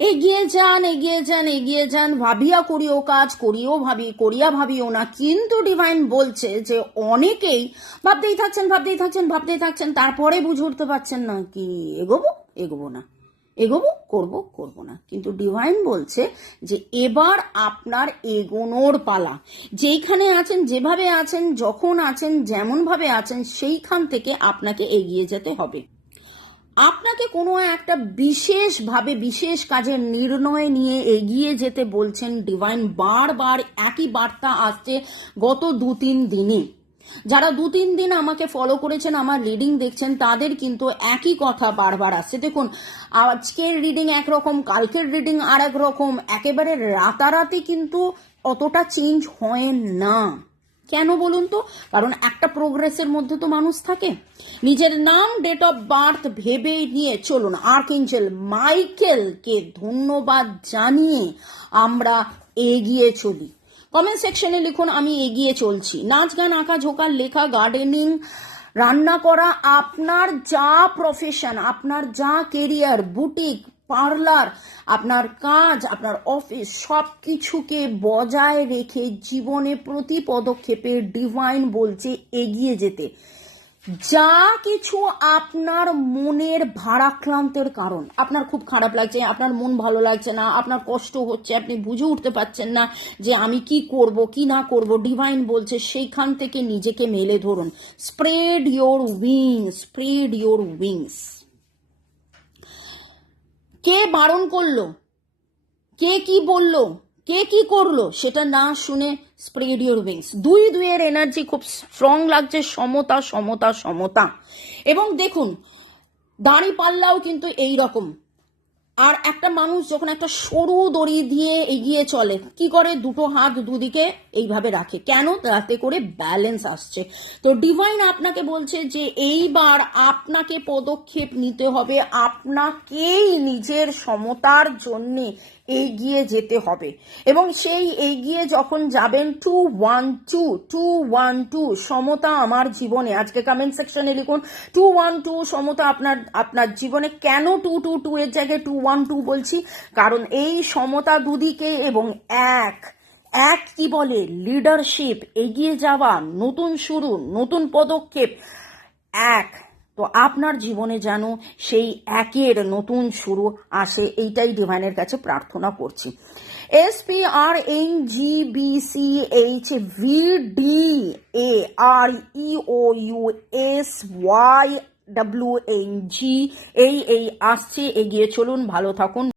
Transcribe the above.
এগিয়ে যান, এগিয়ে যান, এগিয়ে যান, ভাবিয়া করিও কাজ, করিও ভাবি, করিয়া ভাবিও না। কিন্তু ডিভাইন বলছে যে অনেকেই ভাবতেই থাকছেন, ভাবতেই থাকছেন, ভাবতেই থাকছেন, তারপরে বুঝে উঠতে পারছেন না কি এগোবো, এগোবো না, এগোবো, করবো, করবো না। কিন্তু ডিভাইন বলছে যে এবার আপনার এগোনোর পালা। যেইখানে আছেন, যেভাবে আছেন, যখন আছেন, যেমন ভাবে আছেন, সেইখান থেকে আপনাকে এগিয়ে যেতে হবে। আপনাকে কোনো একটা বিশেষভাবে বিশেষ কাজের নির্ণয় নিয়ে এগিয়ে যেতে বলছেন ডিভাইন। বারবার একই বার্তা আসছে গত 2-3 দিনে। যারা 2-3 দিন আমাকে ফলো করেছেন, আমার রিডিং দেখছেন, তাদের কিন্তু একই কথা বারবার আসছে। দেখুন, আজকের রিডিং একরকম, কালকের রিডিং আর এক রকম, একেবারে রাতারাতি কিন্তু অতটা চেঞ্জ হয় না। কেন বলুন তো? কারণ একটা প্রোগ্রেসের মধ্যে তো মানুষ থাকে। নিজের নাম, ডেট অফ বার্থ ভেবে নিয়ে চলুন। আর্কএঞ্জেল মাইকেলকে ধন্যবাদ জানিয়ে আমরা এগিয়ে চলি। কমেন্ট সেকশনে লিখুন আমি এগিয়ে চলছি। নাচ গান, আঁকা ঝোঁকা, লেখা, গার্ডেনিং, রান্না করা, আপনার যা প্রফেশন, আপনার যা কেরিয়ার, বুটিক, পার্লার, আপনার কাজ, আপনার অফিস, সব কিছুকে বজায় রেখে জীবনে প্রতি পদক্ষেপে ডিভাইন বলছে এগিয়ে যেতে। যা কিছু আপনার মনের ভারাক্রান্তের কারণ, আপনার খুব খারাপ লাগছে, আপনার মন ভালো লাগছে না, আপনার কষ্ট হচ্ছে, আপনি বুঝে উঠতে পারছেন না যে আমি কি করব কি না করব, ডিভাইন বলছে সেইখান থেকে নিজেকে মেলে ধরুন। Spread your wings, spread your wings. কে বারণ করলো, কে কি বললো, কে কি করলো, সেটা না শুনে স্প্রেড ইউর উইংস। 2-2 এনার্জি খুব স্ট্রং লাগছে। সমতা, সমতা, সমতা। এবং দেখুন, দাঁড়ি পাল্লাও কিন্তু এই রকম। আর একটা মানুষ যখন একটা সরু দড়ি দিয়ে এগিয়ে চলে, কি করে? দুটো হাত দুদিকে এইভাবে রাখে। কেন? তাতে করে ব্যালেন্স আসছে। তো ডিভাইন আপনাকে বলছে যে এইবার আপনাকে পদক্ষেপ নিতে হবে, আপনাকেই নিজের সমতার জন্যে এগিয়ে যেতে হবে। এবং সেই এগিয়ে যখন যাবেন, 212 সমতা আমার জীবনে। আজকে কমেন্ট সেকশনে লিখুন 212 সমতা আপনার জীবনে। কেন 222 এর জায়গায় 212 বলছি? কারণ এই সমতা দুদিকে এবং এক কি বলে, লিডারশিপ, এগিয়ে যাওয়া, নতুন শুরু, নতুন পদক্ষেপ, এক। তো আপনার জীবনে যেন সেই একের নতুন শুরু আসে, এইটাই ডিভাইনের কাছে প্রার্থনা করছি। SPRNGBCHVDAREOUSYWNG এই আসছে। এগিয়ে চলুন, ভালো থাকুন।